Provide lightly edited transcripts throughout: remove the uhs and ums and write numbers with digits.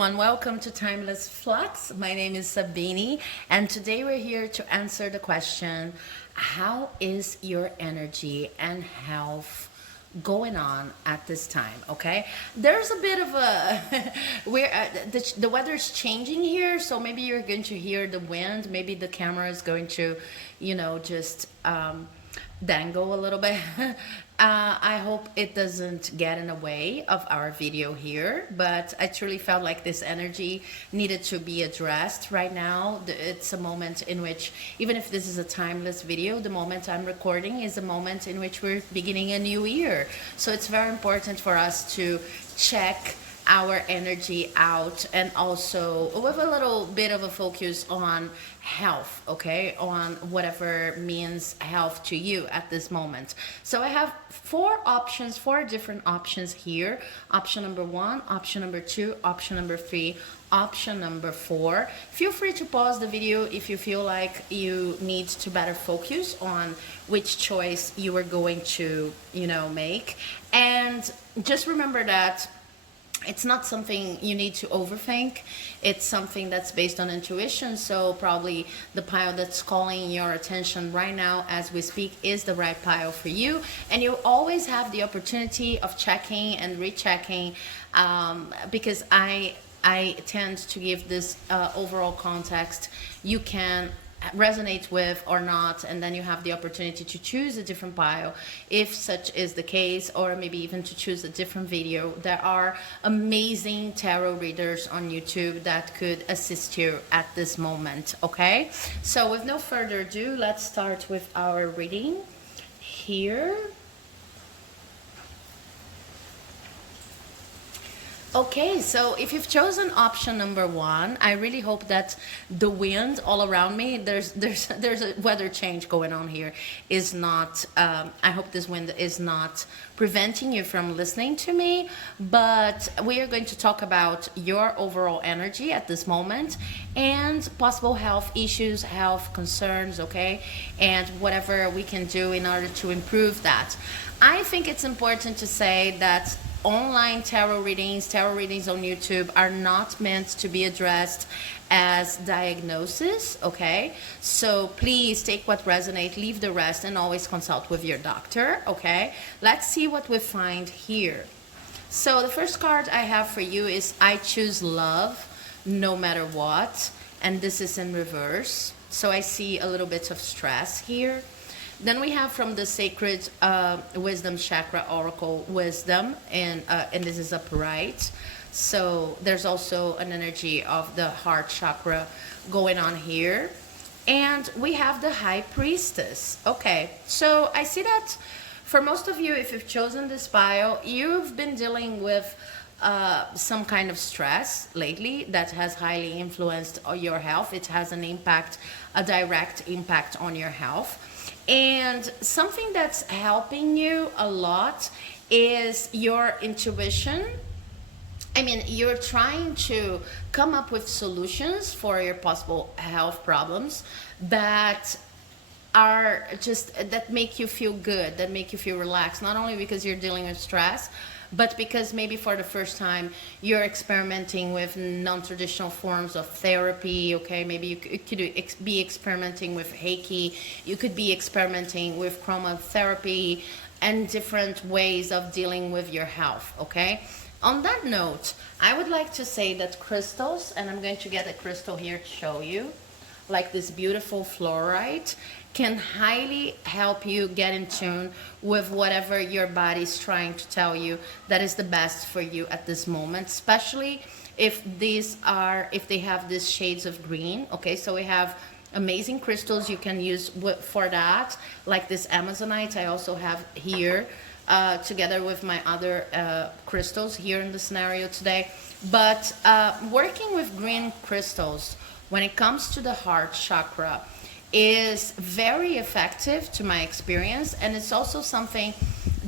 everyone, welcome to Timeless Flux. My name is Sabine, and today we're here to answer the question, how is your energy and health going on at this time? Okay, there's a bit of a we're the weather's changing here, so maybe you're going to hear the wind, maybe the camera is going to, just dangle a little bit. I hope it doesn't get in the way of our video here, but I truly felt like this energy needed to be addressed right now. It's a moment in which, even if this is a timeless video, the moment I'm recording is a moment in which we're beginning a new year. So it's very important for us to check our energy out, and also with a little bit of a focus on health, okay, on whatever means health to you at this moment. So I have four different options here. Option number one, option number two, option number three, option number four. Feel free to pause the video if you feel like you need to better focus on which choice you are going to make. And just remember that it's not something you need to overthink. It's something that's based on intuition. So probably the pile that's calling your attention right now as we speak is the right pile for you. And you always have the opportunity of checking and rechecking, because I tend to give this overall context. You can resonate with or not, and then you have the opportunity to choose a different pile if such is the case, or maybe even to choose a different video. There are amazing tarot readers on YouTube that could assist you at this moment. Okay, so with no further ado, let's start with our reading here. Okay, so if you've chosen option number one, I really hope that the wind all around me, there's a weather change going on here, is not, I hope this wind is not preventing you from listening to me, but we are going to talk about your overall energy at this moment and possible health issues, health concerns, okay, and whatever we can do in order to improve that. I think it's important to say that online tarot readings on YouTube are not meant to be addressed as diagnosis, okay? So please take what resonates, leave the rest, and always consult with your doctor, okay? Let's see what we find here. So the first card I have for you is I choose love no matter what, and this is in reverse. So I see a little bit of stress here. Then we have from the Sacred Wisdom Chakra Oracle Wisdom, and this is upright. So there's also an energy of the heart chakra going on here. And we have the High Priestess. Okay, so I see that for most of you, if you've chosen this pile, you've been dealing with some kind of stress lately that has highly influenced your health. It has an impact, a direct impact on your health. And something that's helping you a lot is your intuition. I mean, you're trying to come up with solutions for your possible health problems that are just, that make you feel good, that make you feel relaxed, not only because you're dealing with stress, but because maybe for the first time you're experimenting with non-traditional forms of therapy, okay? Maybe you could be experimenting with Reiki, you could be experimenting with chromotherapy and different ways of dealing with your health, okay? On that note, I would like to say that crystals, and I'm going to get a crystal here to show you, like this beautiful fluorite, can highly help you get in tune with whatever your body's trying to tell you that is the best for you at this moment, especially if they have these shades of green. Okay, so we have amazing crystals you can use for that, like this Amazonite I also have here, together with my other crystals here in the scenario today. But working with green crystals when it comes to the heart chakra is very effective to my experience, and it's also something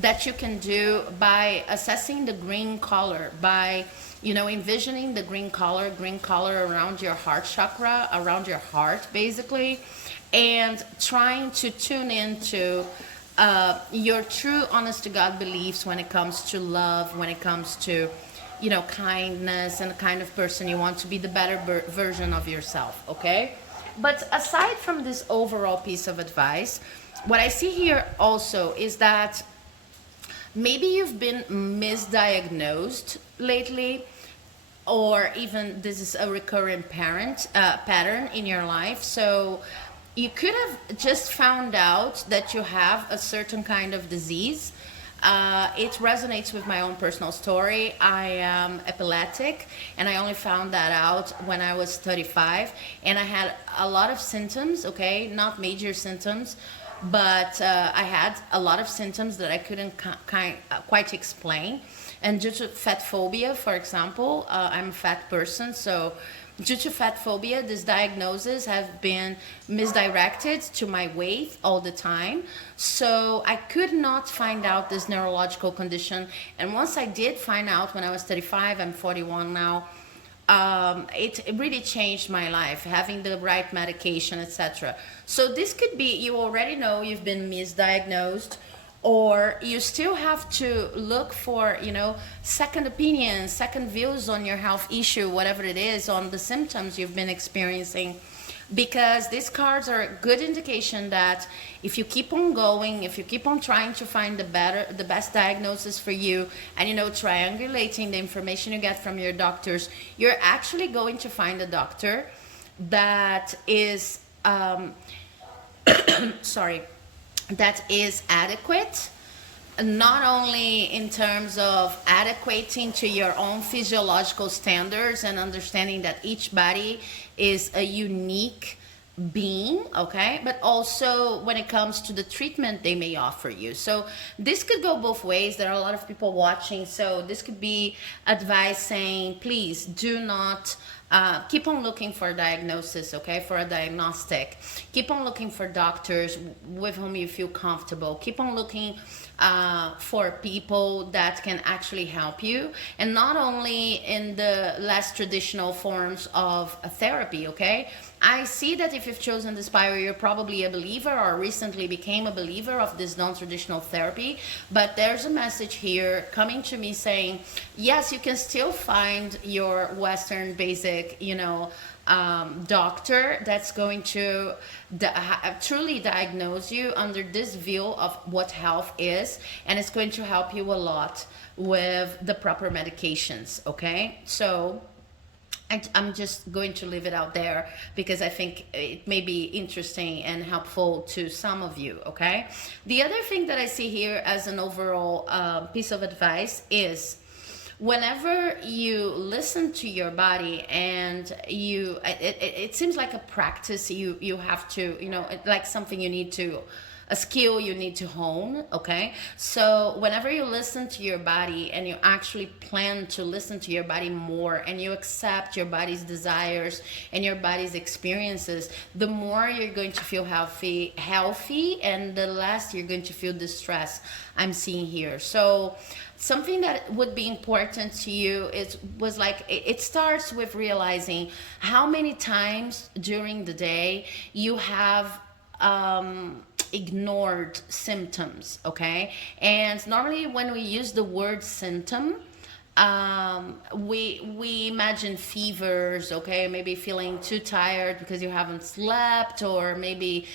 that you can do by assessing the green color, by envisioning the green color around your heart chakra, around your heart basically, and trying to tune into your true honest to God beliefs when it comes to love, when it comes to kindness and the kind of person you want to be, the better version of yourself, okay? But aside from this overall piece of advice, what I see here also is that maybe you've been misdiagnosed lately, or even this is a recurring pattern in your life. So you could have just found out that you have a certain kind of disease. It resonates with my own personal story. I am epileptic, and I only found that out when I was 35, and I had a lot of symptoms, okay, not major symptoms, but I had a lot of symptoms that I couldn't quite explain. And due to fat phobia, for example, I'm a fat person, so due to fat phobia, this diagnosis have been misdirected to my weight all the time. So I could not find out this neurological condition. And once I did find out when I was 35, I'm 41 now, it really changed my life, having the right medication, etc. So this could be, you already know you've been misdiagnosed, or you still have to look for, second opinions, second views on your health issue, whatever it is, on the symptoms you've been experiencing. Because these cards are a good indication that if you keep on going, if you keep on trying to find the best diagnosis for you, and triangulating the information you get from your doctors, you're actually going to find a doctor that is that is adequate, not only in terms of adequating to your own physiological standards and understanding that each body is a unique being, okay, but also when it comes to the treatment they may offer you. So this could go both ways. There are a lot of people watching, so this could be advice saying, please do not keep on looking for a diagnosis, okay, for a diagnostic. Keep on looking for doctors with whom you feel comfortable. Keep on looking for people that can actually help you, and not only in the less traditional forms of therapy, okay? I see that if you've chosen this bio, you're probably a believer or recently became a believer of this non-traditional therapy, but there's a message here coming to me saying, yes, you can still find your Western basic, doctor that's going to truly diagnose you under this view of what health is, and it's going to help you a lot with the proper medications, okay? So I'm just going to leave it out there because I think it may be interesting and helpful to some of you, okay? The other thing that I see here as an overall piece of advice is whenever you listen to your body and it seems like a practice you have to, like something you need to, a skill you need to hone, okay? So whenever you listen to your body and you actually plan to listen to your body more and you accept your body's desires and your body's experiences, the more you're going to feel healthy, and the less you're going to feel distress I'm seeing here. So something that would be important to you was like, it starts with realizing how many times during the day you have ignored symptoms, okay? And normally when we use the word symptom, we imagine fevers, okay, maybe feeling too tired because you haven't slept, or maybe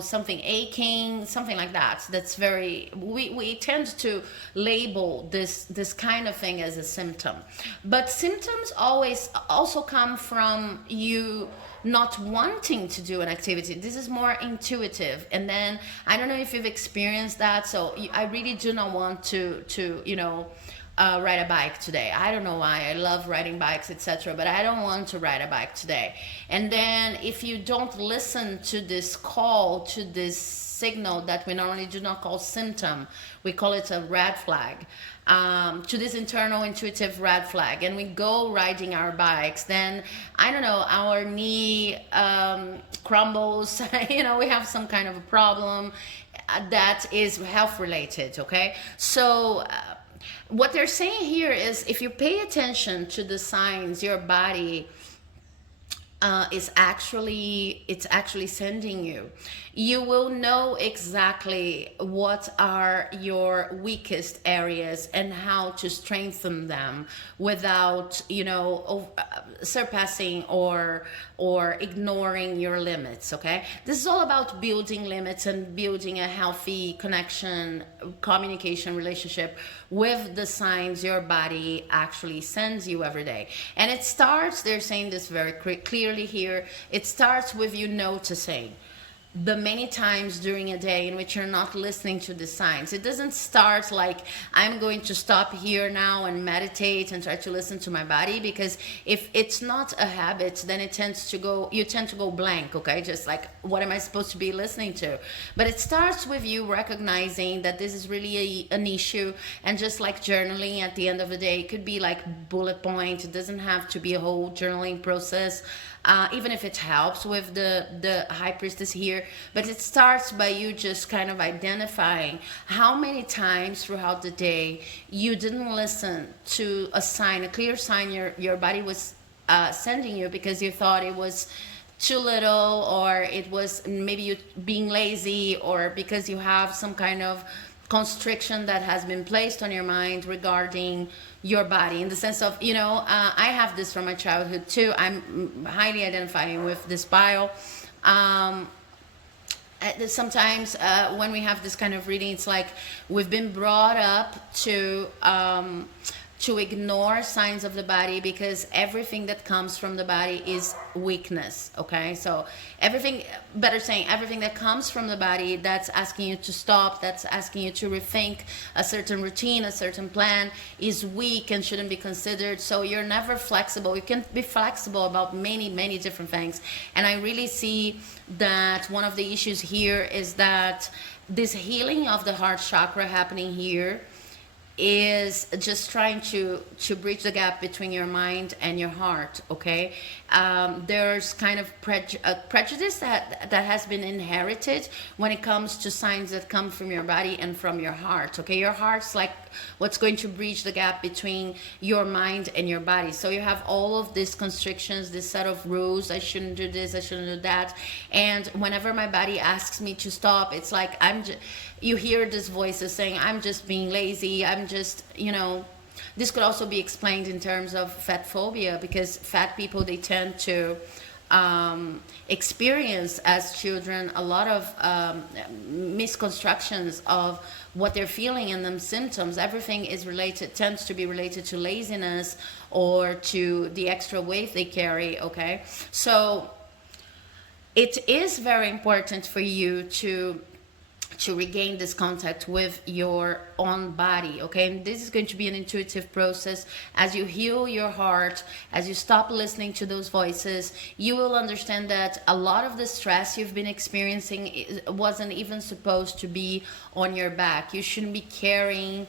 something aching, something like that. That's very, we tend to label this kind of thing as a symptom, but symptoms always also come from you not wanting to do an activity. This is more intuitive. And then I don't know if you've experienced that, so I really do not want to ride a bike today. I don't know why. I love riding bikes, etc., but I don't want to ride a bike today. And then if you don't listen to this call, to this signal that we normally do not call symptom, we call it a red flag, to this internal intuitive red flag, and we go riding our bikes, then I don't know, our knee crumbles, we have some kind of a problem that is health related, okay? So what they're saying here is, if you pay attention to the signs your body it's actually sending you. You will know exactly what are your weakest areas and how to strengthen them without, surpassing or ignoring your limits. Okay, this is all about building limits and building a healthy connection, communication, relationship with the signs your body actually sends you every day. And it starts, they're saying this very clearly here, it starts with you noticing the many times during a day in which you're not listening to the signs. It doesn't start like, I'm going to stop here now and meditate and try to listen to my body, because if it's not a habit, then you tend to go blank, okay? Just like, what am I supposed to be listening to? But it starts with you recognizing that this is really an issue, and just like journaling at the end of the day, it could be like bullet point. It doesn't have to be a whole journaling process. Even if it helps with the high priestess here, but it starts by you just kind of identifying how many times throughout the day you didn't listen to a sign, a clear sign your body was sending you, because you thought it was too little, or it was maybe you being lazy, or because you have some kind of constriction that has been placed on your regarding your body, in the sense of, I have this from my childhood too. I'm highly identifying with this bile. Sometimes when we have this kind of reading, it's like we've been brought up to ignore signs of the body, because everything that comes from the body is weakness. Okay, so everything that comes from the body that's asking you to stop, that's asking you to rethink a certain routine, a certain plan, is weak and shouldn't be considered. So you're never flexible. You can be flexible about many different things. And I really see that one of the issues here is that this healing of the heart chakra happening here is just trying to bridge the gap between your mind and your heart. Okay, there's kind of prejudice that has been inherited when it comes to signs that come from your body and from your heart. Okay, your heart's like what's going to bridge the gap between your mind and your body. So you have all of these constrictions, this set of rules. I shouldn't do this, I shouldn't do that. And whenever my body asks me to stop, it's like you hear these voices saying, I'm just being lazy, I'm just, this could also be explained in terms of fat phobia, because fat people, they tend to experience as children a lot of misconstructions of what they're feeling and them symptoms. Everything tends to be related to laziness or to the extra weight they carry. Okay, so it is very important for you to regain this contact with your own body. Okay, and this is going to be an intuitive process. As you heal your heart, as you stop listening to those voices, you will understand that a lot of the stress you've been experiencing wasn't even supposed to be on your back. You shouldn't be carrying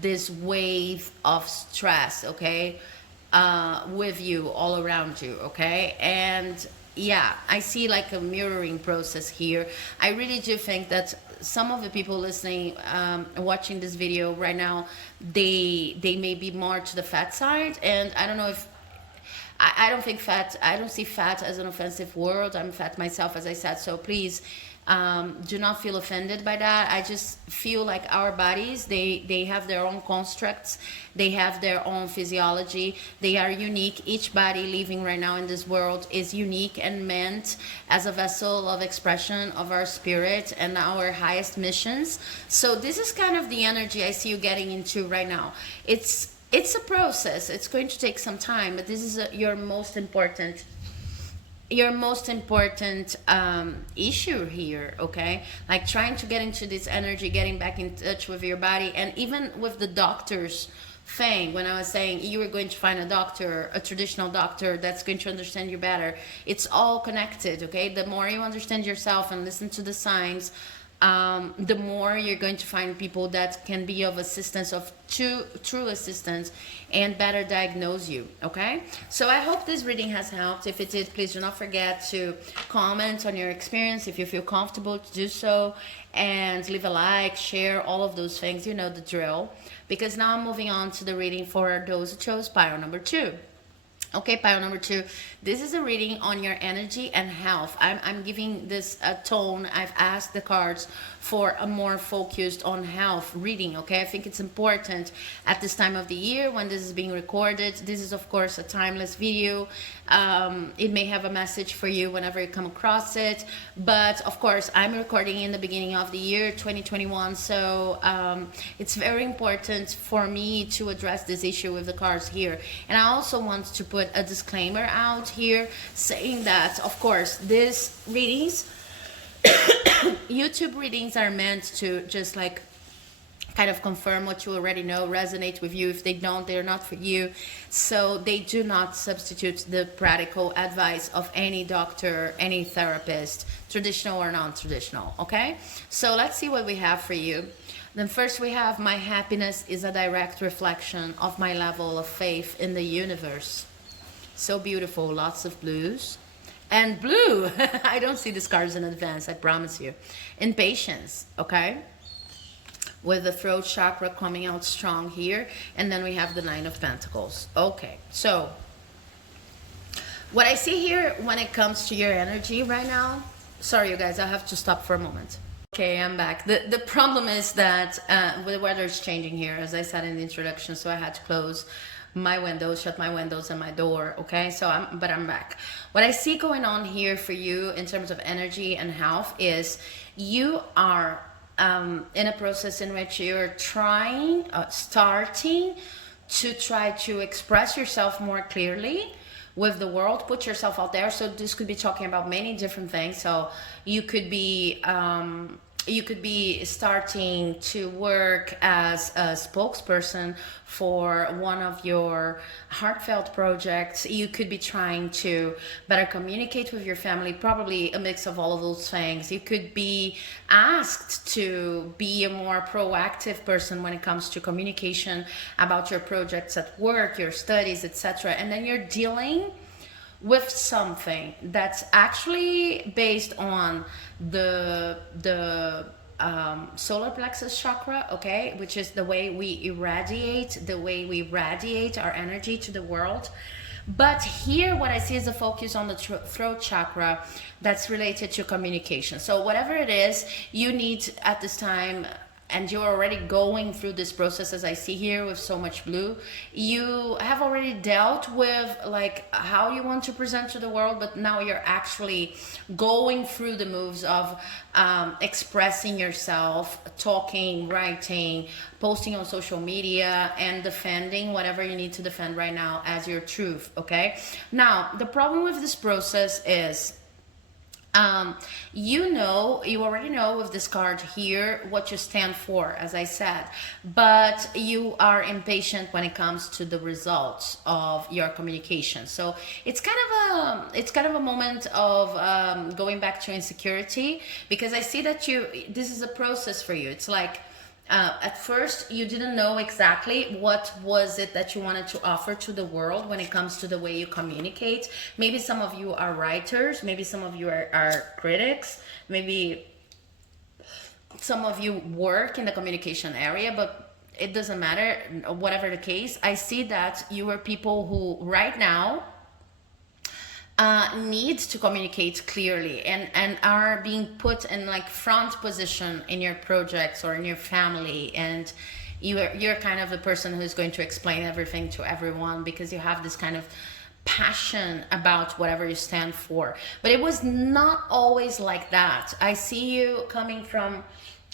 this wave of stress, okay, with you, all around you. Okay, and yeah, I see like a mirroring process here. I really do think that some of the people listening, watching this video right now, they may be more to the fat side. And I don't know if I don't see fat as an offensive word. I'm fat myself, as I said, so please do not feel offended by that. I just feel like our bodies, they have their own constructs, they have their own physiology, they are unique. Each body living right now in this world is unique and meant as a vessel of expression of our spirit and our highest missions. So this is kind of the energy I see you getting into right now. It's a process. It's going to take some time, but this is your most important issue here. Okay, like trying to get into this energy, getting back in touch with your body. And even with the doctors thing, when I was saying you were going to find a traditional doctor that's going to understand you better, it's all connected. Okay, the more you understand yourself and listen to the signs, the more you're going to find people that can be of assistance, of true assistance, and better diagnose you. Okay, so I hope this reading has helped. If it did, please do not forget to comment on your experience if you feel comfortable to do so, and leave a like, share, all of those things. You know the drill. Because now I'm moving on to the reading for those who chose pile number 2. Okay, pile number two. This is a reading on your energy and health. I'm giving this a tone. I've asked the cards for a more focused on health reading. Okay, I think it's important at this time of the year when this is being recorded. This is, of course, a timeless video. It may have a message for you whenever you come across it. But, of course, I'm recording in the beginning of the year 2021. So it's very important for me to address this issue with the cards here. And I also want to put a disclaimer out here saying that, of course, these readings, YouTube readings, are meant to just like kind of confirm what you already know, resonate with you. If they don't, they're not for you. So they do not substitute the practical advice of any doctor, any therapist, traditional or non-traditional. Okay, so let's see what we have for you. Then first we have, my happiness is a direct reflection of my level of faith in the universe. So beautiful, lots of blues. And blue, I don't see these cards in advance, I promise you. Impatience, okay? With the throat chakra coming out strong here. And then we have the Nine of Pentacles. Okay, so what I see here when it comes to your energy right now, sorry you guys, I have to stop for a moment. Okay, I'm back. The problem is that the weather is changing here, as I said in the introduction, so I had to close my windows, shut my windows and my door. Okay, so I'm back. What I see going on here for you in terms of energy and health is you are in a process in which you're starting to try to express yourself more clearly with the world, put yourself out there. So this could be talking about many different things. So you could be starting to work as a spokesperson for one of your heartfelt projects. You could be trying to better communicate with your family, probably a mix of all of those things. You could be asked to be a more proactive person when it comes to communication about your projects at work, your studies, etc. And then you're dealing with something that's actually based on the solar plexus chakra, okay, which is the way we radiate our energy to the world. But here what I see is a focus on the throat chakra that's related to communication. So whatever it is you need at this time, and you're already going through this process, as I see here with so much blue, you have already dealt with like how you want to present to the world, but now you're actually going through the moves of expressing yourself, talking, writing, posting on social media, and defending whatever you need to defend right now as your truth. Okay, now the problem with this process is you already know with this card here what you stand for, as I said, but you are impatient when it comes to the results of your communication. So it's kind of a moment of going back to insecurity, because I see that this is a process for you. It's like at first you didn't know exactly what was it that you wanted to offer to the world when it comes to the way you communicate. Maybe some of you are writers, maybe some of you are critics, maybe some of you work in the communication area, but it doesn't matter. Whatever the case, I see that you are people who right now need to communicate clearly and are being put in like front position in your projects or in your family, and you're kind of the person who's going to explain everything to everyone because you have this kind of passion about whatever you stand for. But it was not always like that. I see you coming from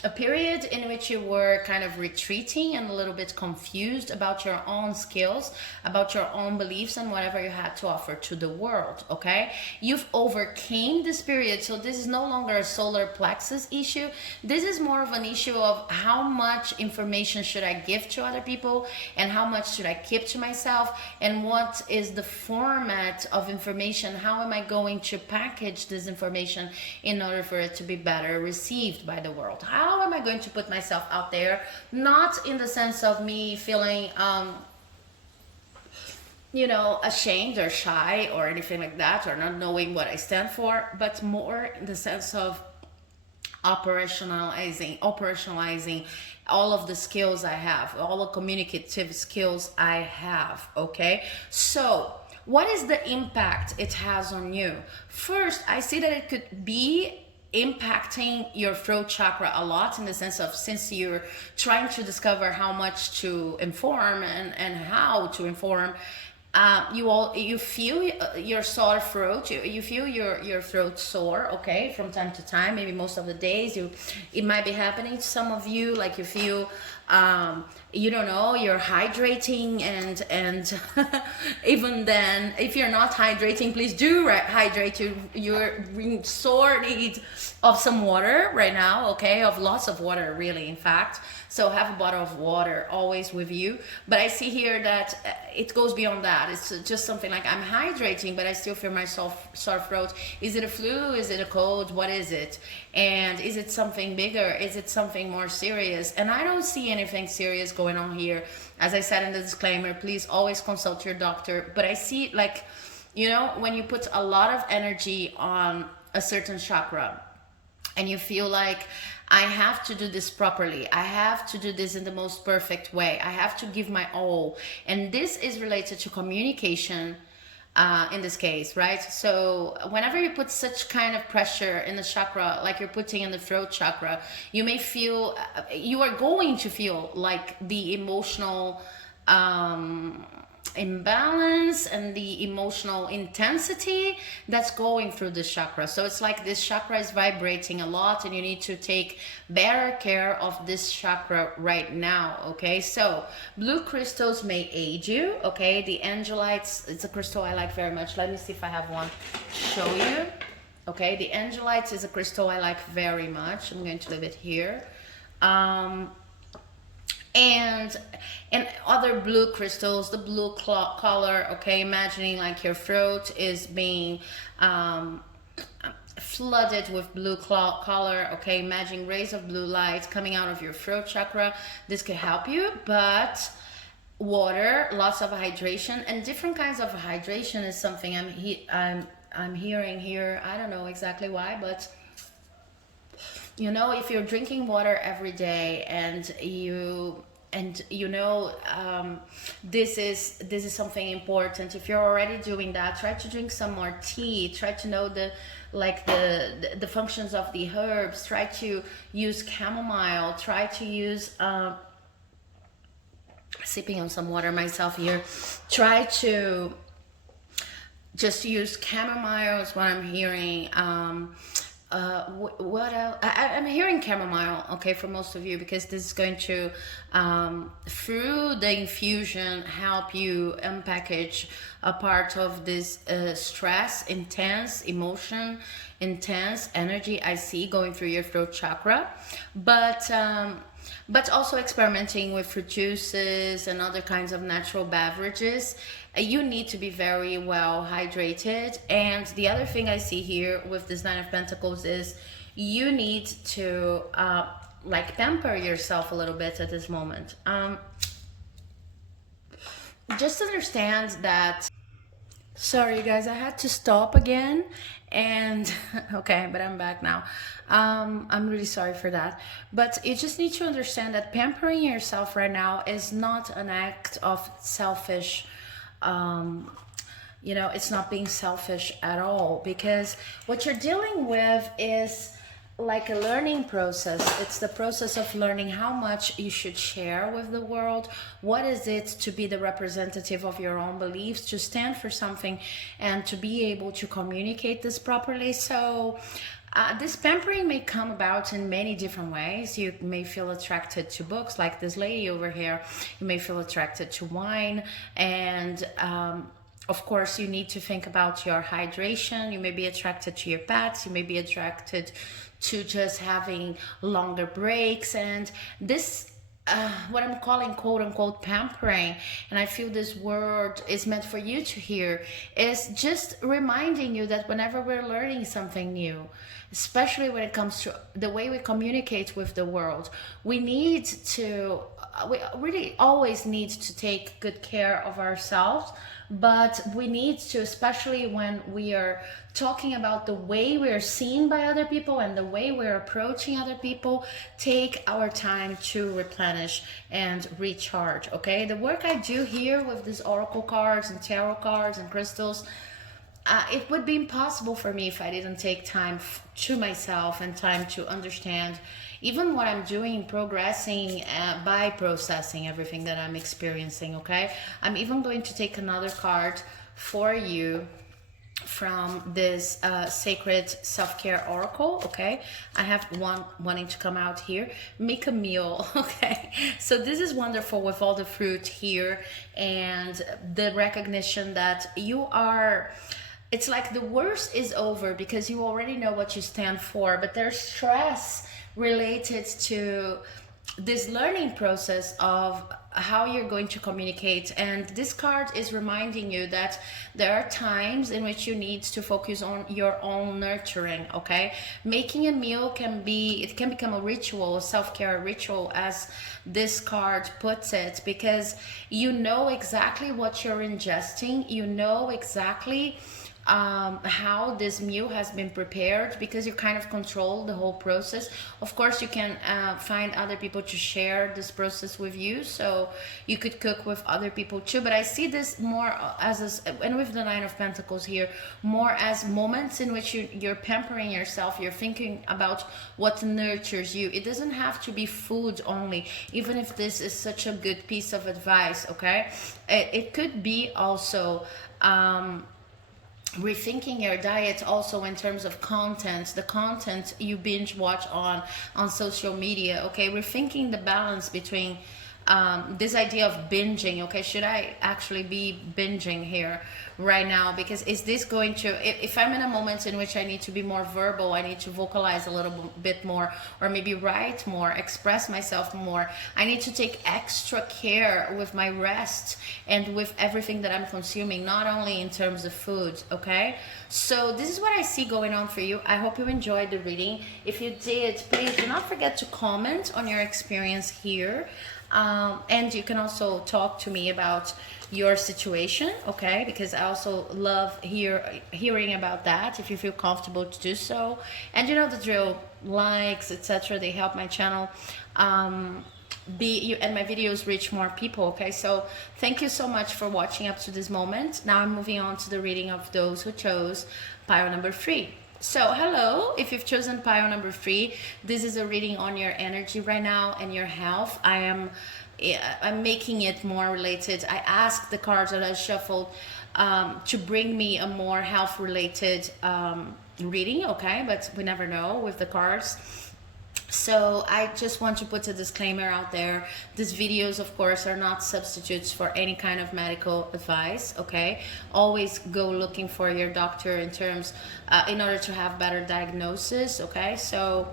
a period in which you were kind of retreating and a little bit confused about your own skills, about your own beliefs and whatever you had to offer to the world, okay? You've overcame this period, so this is no longer a solar plexus issue. This is more of an issue of how much information should I give to other people and how much should I keep to myself, and what is the format of information, how am I going to package this information in order for it to be better received by the world. How am I going to put myself out there? Not in the sense of me feeling, ashamed or shy or anything like that, or not knowing what I stand for, but more in the sense of operationalizing all of the skills I have, all the communicative skills I have, okay? So what is the impact it has on you? First, I see that it could be impacting your throat chakra a lot, in the sense of, since you're trying to discover how much to inform and how to inform, you feel your sore throat, you feel your throat sore, okay, from time to time, maybe most of the days. It might be happening to some of you, like you feel you don't know, you're hydrating, and even then, if you're not hydrating, please do hydrate. You're in sore need of some water right now, okay, of lots of water, really, in fact. So have a bottle of water always with you. But I see here that it goes beyond that. It's just something like, I'm hydrating, but I still feel my sore throat. Is it a flu? Is it a cold? What is it? And is it something bigger? Is it something more serious? And I don't see anything serious going on here. As I said in the disclaimer, please always consult your doctor. But I see, like, you know, when you put a lot of energy on a certain chakra, and you feel like, I have to do this properly, I have to do this in the most perfect way, I have to give my all. And this is related to communication, in this case, right? So whenever you put such kind of pressure in the chakra, like you're putting in the throat chakra, you may feel, you are going to feel like the emotional imbalance and the emotional intensity that's going through this chakra. So it's like this chakra is vibrating a lot, and you need to take better care of this chakra right now, okay? So blue crystals may aid you, okay? The angelites, it's a crystal I like very much. Let me see if I have one to show you. Okay, the angelites is a crystal I like very much. I'm going to leave it here. And other blue crystals, the blue color, okay, imagining like your throat is being flooded with blue color, okay, imagining rays of blue light coming out of your throat chakra. This could help you. But water, lots of hydration, and different kinds of hydration is something I'm hearing here. I don't know exactly why, but you know, if you're drinking water every day, and this is something important. If you're already doing that, try to drink some more tea. Try to know the functions of the herbs. Try to use chamomile. Try to use sipping on some water myself here. Try to just use chamomile is what I'm hearing. What else? I'm hearing chamomile, okay, for most of you, because this is going to, through the infusion, help you unpackage a part of this stress, intense emotion, intense energy I see going through your throat chakra. But also experimenting with fruit juices and other kinds of natural beverages. You need to be very well hydrated. And the other thing I see here with this Nine of Pentacles is you need to like pamper yourself a little bit at this moment. Just understand that, sorry guys, I had to stop again, and okay, but I'm back now. I'm really sorry for that. But you just need to understand that pampering yourself right now is not an act of selfish, you know, it's not being selfish at all, because what you're dealing with is like a learning process. It's the process of learning how much you should share with the world. What is it to be the representative of your own beliefs, to stand for something, and to be able to communicate this properly. So this pampering may come about in many different ways. You may feel attracted to books, like this lady over here. You may feel attracted to wine, and of course, you need to think about your hydration. You may be attracted to your pets. You may be attracted to just having longer breaks. And this, what I'm calling quote unquote pampering, and I feel this word is meant for you to hear, is just reminding you that whenever we're learning something new, especially when it comes to the way we communicate with the world, we need to we really always need to take good care of ourselves, but we need to, especially when we are talking about the way we're seen by other people and the way we're approaching other people, take our time to replenish and recharge. Okay, the work I do here with these oracle cards and tarot cards and crystals, it would be impossible for me if I didn't take time to myself and time to understand even what I'm doing, progressing by processing everything that I'm experiencing. Okay, I'm even going to take another card for you from this sacred self-care oracle. Okay, I have one wanting to come out here. Make a meal. Okay, so this is wonderful with all the fruit here and the recognition that you are, it's like the worst is over because you already know what you stand for, but there's stress related to this learning process of how you're going to communicate. And this card is reminding you that there are times in which you need to focus on your own nurturing. Okay, making a meal can become a ritual, a self-care ritual, as this card puts it, because you know exactly what you're ingesting, you know exactly how this meal has been prepared, because you kind of control the whole process. Of course, you can find other people to share this process with you, so you could cook with other people too. But I see this more as and with the Nine of Pentacles here, more as moments in which you're pampering yourself. You're thinking about what nurtures you. It doesn't have to be food only, even if this is such a good piece of advice. Okay, it could be also rethinking your diet, also in terms of content, the content you binge watch on social media. Okay, rethinking the balance between this idea of binging. Okay, should I actually be binging here right now? Because is this going to, if I'm in a moment in which I need to be more verbal, I need to vocalize a little bit more, or maybe write more, express myself more, I need to take extra care with my rest and with everything that I'm consuming, not only in terms of food. Okay, so this is what I see going on for you. I hope you enjoyed the reading. If you did, please do not forget to comment on your experience here. And you can also talk to me about your situation, okay? Because I also love hearing about that, if you feel comfortable to do so. And you know the drill, likes, etc. They help my channel and my videos reach more people. Okay, so thank you so much for watching up to this moment. Now I'm moving on to the reading of those who chose pile number 3. So hello, if you've chosen pile number 3, this is a reading on your energy right now and your health. I'm making it more related. I asked the cards that I shuffled to bring me a more health related reading. Okay, but we never know with the cards. So I just want to put a disclaimer out there. These videos, of course, are not substitutes for any kind of medical advice. Okay, always go looking for your doctor in terms in order to have better diagnosis. Okay, so,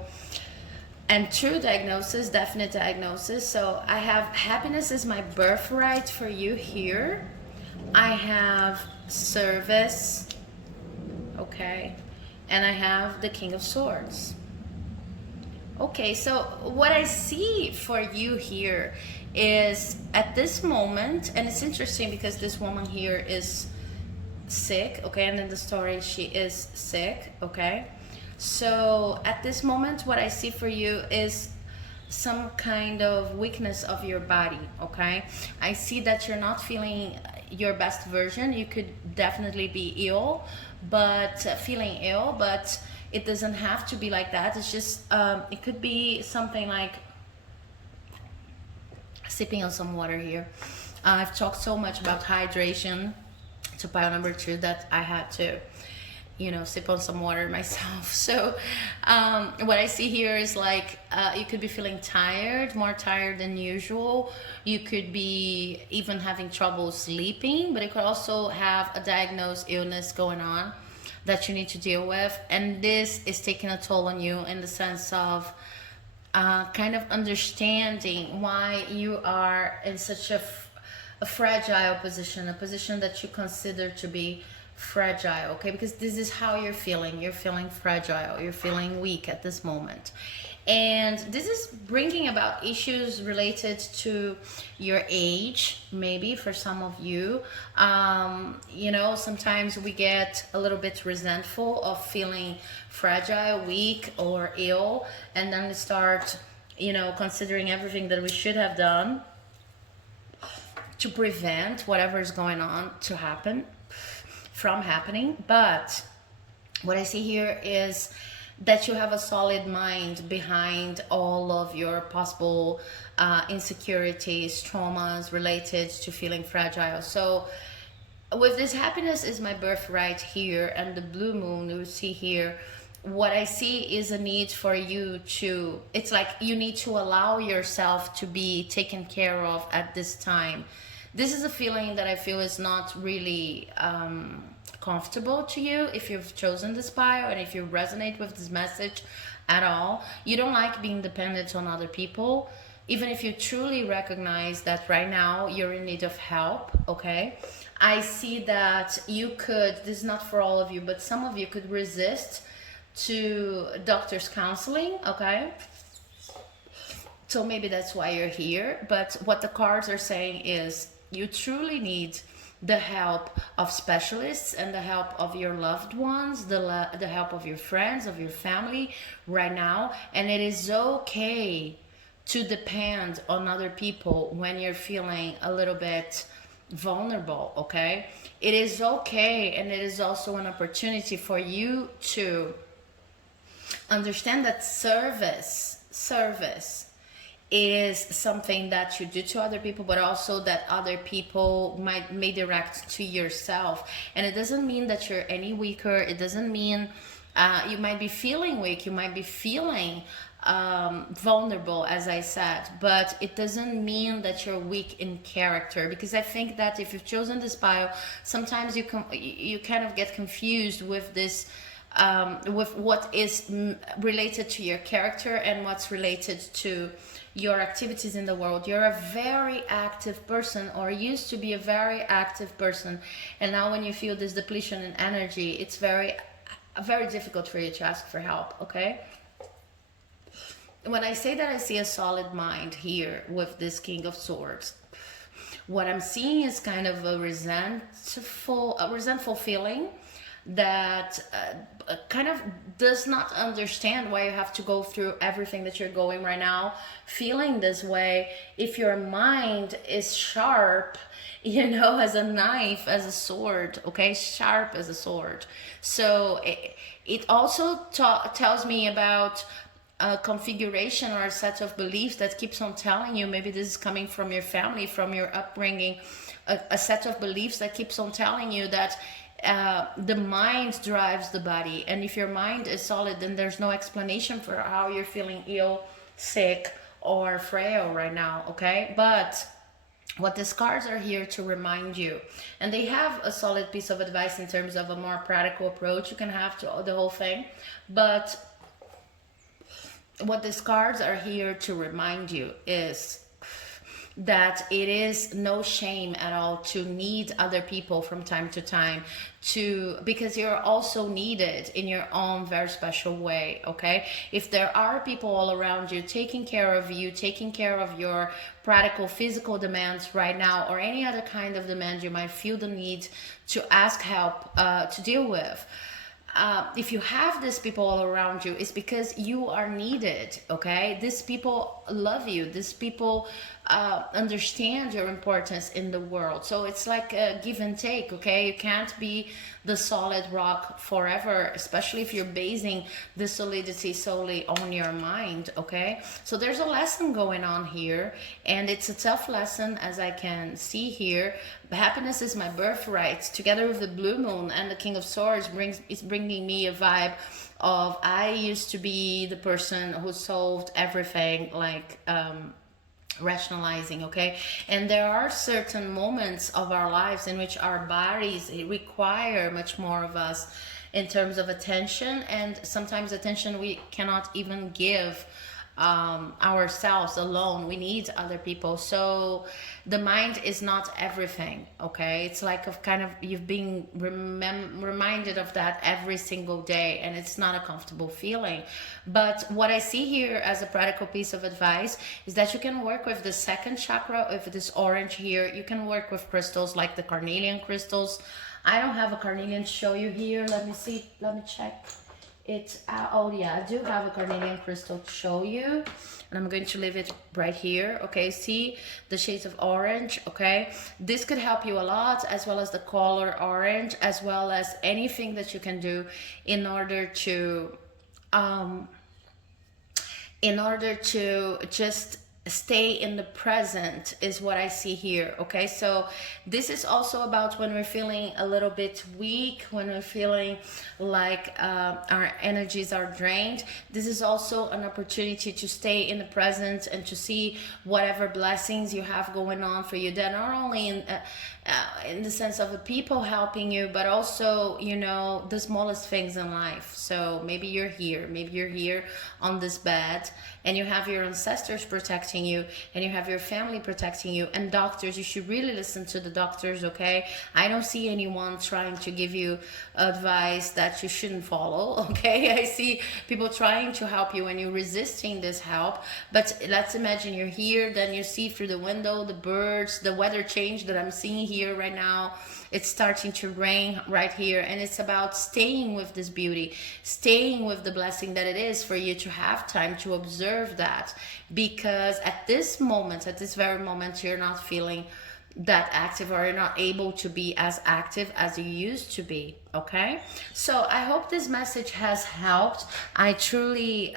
and true diagnosis, definite diagnosis. So I have happiness is my birthright for you here. I have service. Okay, and I have the King of Swords. Okay, so what I see for you here is at this moment, and it's interesting because this woman here is sick, okay, and in the story she is sick, okay? So at this moment, what I see for you is some kind of weakness of your body, okay? I see that you're not feeling your best version. You could definitely be ill, but feeling ill, but it doesn't have to be like that. It's just, it could be something like sipping on some water here. I've talked so much about hydration to pile number 2 that I had to, you know, sip on some water myself. So what I see here is like, you could be feeling tired, more tired than usual. You could be even having trouble sleeping, but it could also have a diagnosed illness going on that you need to deal with, and this is taking a toll on you in the sense of kind of understanding why you are in such a fragile position, a position that you consider to be fragile, okay? Because this is how you're feeling fragile, you're feeling weak at this moment. And this is bringing about issues related to your age, maybe for some of you. You know, sometimes we get a little bit resentful of feeling fragile, weak, or ill, and then we start, you know, considering everything that we should have done to prevent whatever is going on to happen from happening. But what I see here is that you have a solid mind behind all of your possible insecurities, traumas related to feeling fragile. So with this happiness is my birthright here, and the blue moon you see here, what I see is a need for you to, it's like you need to allow yourself to be taken care of at this time. This is a feeling that I feel is not really comfortable to you if you've chosen this bio and if you resonate with this message at all. You don't like being dependent on other people, even if you truly recognize that right now you're in need of help, okay? I see that you could, this is not for all of you, but some of you could resist to doctor's counseling, okay? So maybe that's why you're here. But what the cards are saying is you truly need the help of specialists and the help of your loved ones, the help of your friends, of your family right now. And it is okay to depend on other people when you're feeling a little bit vulnerable, okay? It is okay, and it is also an opportunity for you to understand that service is something that you do to other people, but also that other people may direct to yourself. And it doesn't mean that you're any weaker. It doesn't mean you might be feeling weak, you might be feeling vulnerable, as I said, but it doesn't mean that you're weak in character, because I think that if you've chosen this bio, sometimes you kind of get confused with this with what is related to your character and what's related to your activities in the world. You're a very active person, or used to be a very active person, and now when you feel this depletion in energy, it's very difficult for you to ask for help, okay? When I say that I see a solid mind here with this King of Swords, what I'm seeing is kind of a resentful feeling that kind of does not understand why you have to go through everything that you're going right now, feeling this way. If your mind is sharp, you know, as a knife, as a sword, okay, sharp as a sword. So it also tells me about a configuration or a set of beliefs that keeps on telling you, maybe this is coming from your family, from your upbringing, a set of beliefs that keeps on telling you that the mind drives the body, and if your mind is solid, then there's no explanation for how you're feeling ill, sick, or frail right now, okay? But what these cards are here to remind you, and they have a solid piece of advice in terms of a more practical approach you can have to the whole thing, but what these cards are here to remind you is that it is no shame at all to need other people from time to time, because you're also needed in your own very special way, okay? If there are people all around you taking care of you, taking care of your practical physical demands right now, or any other kind of demand you might feel the need to ask help to deal with, if you have these people all around you, it's because you are needed, okay? These people love you. These people understand your importance in the world. So it's like a give and take, okay? You can't be the solid rock forever, especially if you're basing the solidity solely on your mind, okay? So there's a lesson going on here, and it's a tough lesson, as I can see here. Happiness is my birthright, together with the blue moon and the King of Swords is bringing me a vibe of I used to be the person who solved everything, like rationalizing, okay? And there are certain moments of our lives in which our bodies require much more of us in terms of attention, and sometimes attention we cannot even give ourselves alone. We need other people. So the mind is not everything. Okay, it's like of kind of you've been reminded of that every single day, and it's not a comfortable feeling. But what I see here as a practical piece of advice is that you can work with the second chakra, with this orange here. You can work with crystals like the carnelian crystals. I don't have a carnelian to show you here. Let me see. Let me check. It's oh yeah, I do have a carnelian crystal to show you, and I'm going to leave it right here. Okay, see the shades of orange. Okay, this could help you a lot, as well as the color orange, as well as anything that you can do in order to just stay in the present, is what I see here. Okay, so this is also about when we're feeling a little bit weak, when we're feeling like our energies are drained. This is also an opportunity to stay in the present and to see whatever blessings you have going on for you, that not only in the sense of the people helping you, but also, you know, the smallest things in life. So maybe you're here on this bed, and you have your ancestors protecting you, and you have your family protecting you, and doctors. You should really listen to the doctors. Okay, I don't see anyone trying to give you advice that you shouldn't follow. Okay, I see people trying to help you and you're resisting this help. But let's imagine you're here, then you see through the window the birds, the weather change that I'm seeing here right now. It's starting to rain right here, and it's about staying with this beauty, staying with the blessing that it is for you to have time to observe that. Because at this moment, at this very moment, you're not feeling that active, or you're not able to be as active as you used to be. Okay, so I hope this message has helped. I truly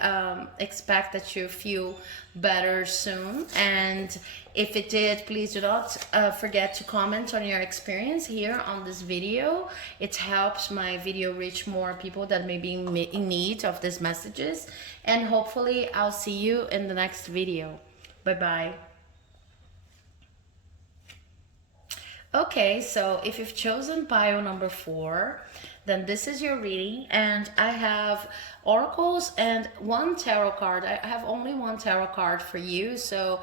expect that you feel better soon, and if it did, please do not forget to comment on your experience here on this video. It helps my video reach more people that may be in need of these messages, and hopefully I'll see you in the next video. Bye bye. Okay, so if you've chosen pile number 4, then this is your reading, and I have oracles and one tarot card. I have only one tarot card for you. So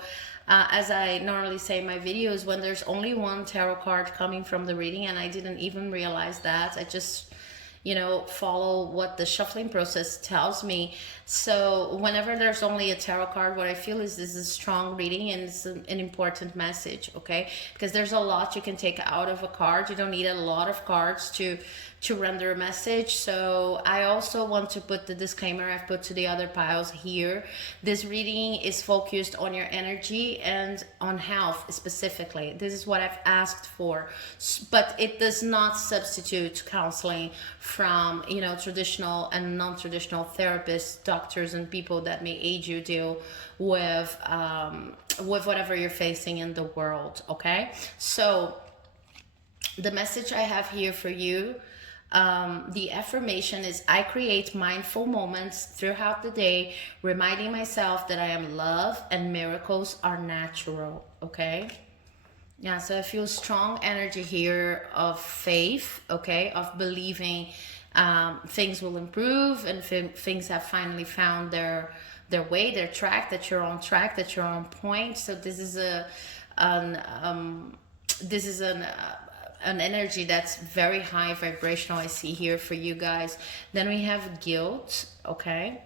as I normally say in my videos, when there's only one tarot card coming from the reading, and I didn't even realize that, I just, you know, follow what the shuffling process tells me. So whenever there's only a tarot card, what I feel is this is a strong reading, and it's an important message. Okay, because there's a lot you can take out of a card. You don't need a lot of cards to render a message. So I also want to put the disclaimer I've put to the other piles here. This reading is focused on your energy and on health specifically. This is what I've asked for, but it does not substitute counseling from, you know, traditional and non-traditional therapists, doctors, and people that may aid you deal with whatever you're facing in the world. Okay, so the message I have here for you, the affirmation is: I create mindful moments throughout the day, reminding myself that I am loved and miracles are natural. Okay, yeah, so I feel strong energy here of faith. Okay, of believing things will improve, and things have finally found their way, their track, that you're on track, that you're on point. So this is an energy that's very high vibrational, I see here for you guys. Then we have guilt. Okay,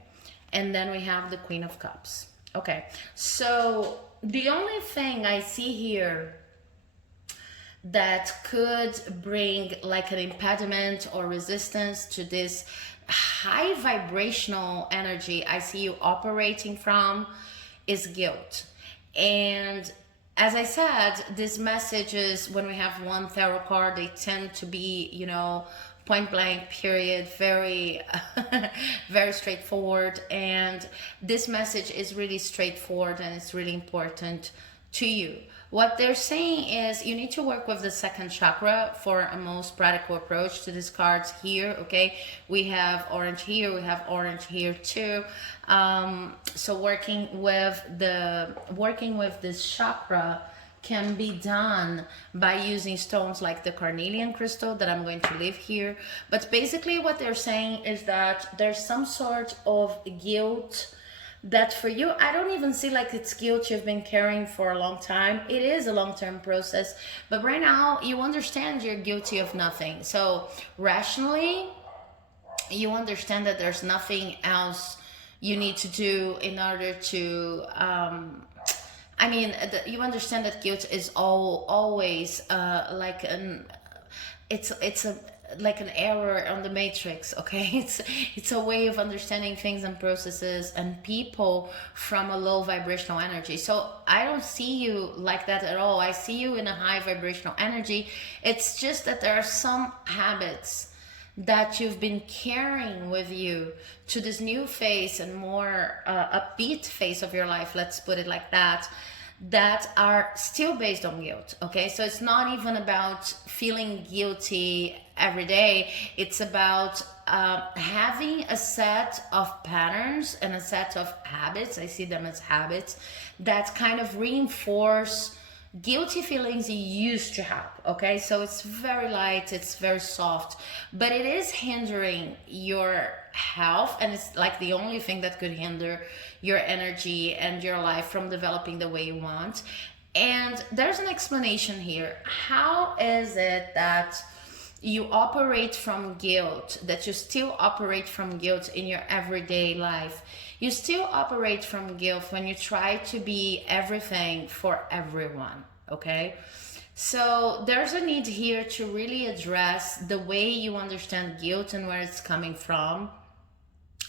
and then we have the Queen of Cups. Okay, so the only thing I see here that could bring like an impediment or resistance to this high vibrational energy I see you operating from is guilt. And as I said, these messages, when we have one tarot card, they tend to be, you know, point blank, period, very very straightforward. And this message is really straightforward, and it's really important to you. What they're saying is you need to work with the second chakra for a most practical approach to these cards here. Okay, we have orange here, we have orange here too. So working with this chakra can be done by using stones like the carnelian crystal that I'm going to leave here. But basically what they're saying is that there's some sort of guilt that for you, I don't even see like it's guilt you've been carrying for a long time. It is a long-term process, but right now you understand you're guilty of nothing. So rationally, you understand that there's nothing else you need to do in order to you understand that guilt is always like an it's a like an error on the matrix. Okay, it's a way of understanding things and processes and people from a low vibrational energy. So I don't see you like that at all. I see you in a high vibrational energy. It's just that there are some habits that you've been carrying with you to this new phase and more upbeat phase of your life, let's put it like that, that are still based on guilt. Okay, so it's not even about feeling guilty every day. It's about having a set of patterns and a set of habits. I see them as habits that kind of reinforce guilty feelings you used to have. Okay, so it's very light, it's very soft, but it is hindering your health, and it's like the only thing that could hinder your energy and your life from developing the way you want. And there's an explanation here. How is it that you operate from guilt, that you still operate from guilt in your everyday life? You still operate from guilt when you try to be everything for everyone, okay? So there's a need here to really address the way you understand guilt and where it's coming from,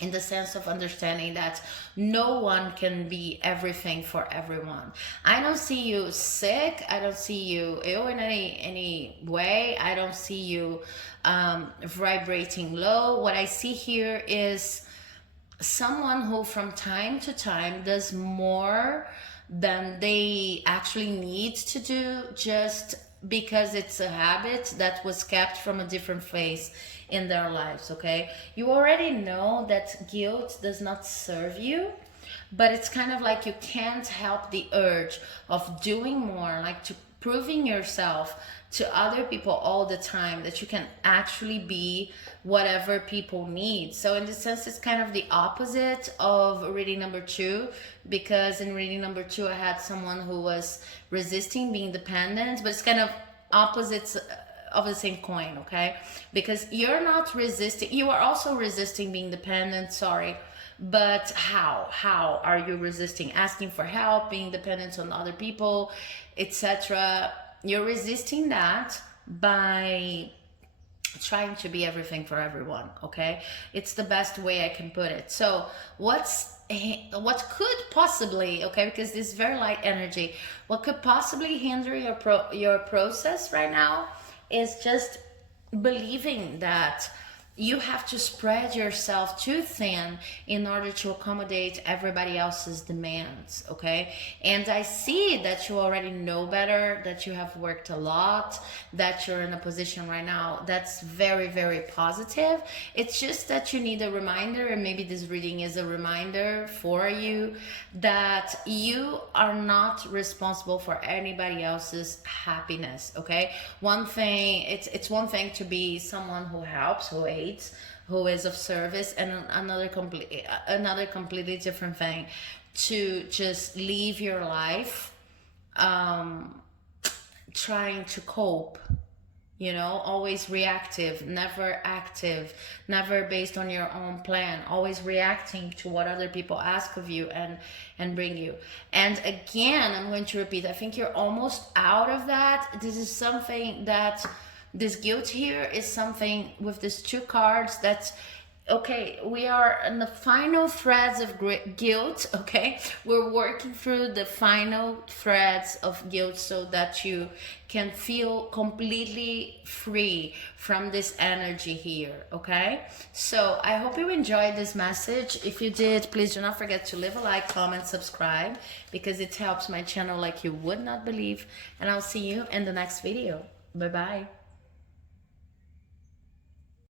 in the sense of understanding that no one can be everything for everyone. I don't see you sick. I don't see you ill in any way. I don't see you vibrating low. What I see here is someone who from time to time does more than they actually need to do, just because it's a habit that was kept from a different phase in their lives. Okay, you already know that guilt does not serve you, but it's kind of like you can't help the urge of doing more, like to proving yourself to other people all the time that you can actually be whatever people need. So in this sense, it's kind of the opposite of reading number 2, because in reading number 2 I had someone who was resisting being dependent, but it's kind of opposites of the same coin. Okay, because you're not resisting, you are also resisting being dependent, sorry, but how are you resisting asking for help, being dependent on other people, etc.? You're resisting that by trying to be everything for everyone. Okay, it's the best way I can put it. So what could possibly, okay, because this is very light energy, what could possibly hinder your process right now is just believing that you have to spread yourself too thin in order to accommodate everybody else's demands. Okay, and I see that you already know better, that you have worked a lot, that you're in a position right now that's very, very positive. It's just that you need a reminder, and maybe this reading is a reminder for you that you are not responsible for anybody else's happiness. Okay, one thing, it's one thing to be someone who helps, who aids, who is of service, and another completely different thing to just live your life trying to cope, you know, always reactive, never active, never based on your own plan, always reacting to what other people ask of you and bring you. And again, I'm going to repeat, I think you're almost out of that. This is something that this guilt here is something with these 2 cards that's okay. We are in the final threads of guilt. Okay, we're working through the final threads of guilt so that you can feel completely free from this energy here. Okay, so I hope you enjoyed this message. If you did, please do not forget to leave a like, comment, subscribe, because it helps my channel like you would not believe. And I'll see you in the next video. Bye bye.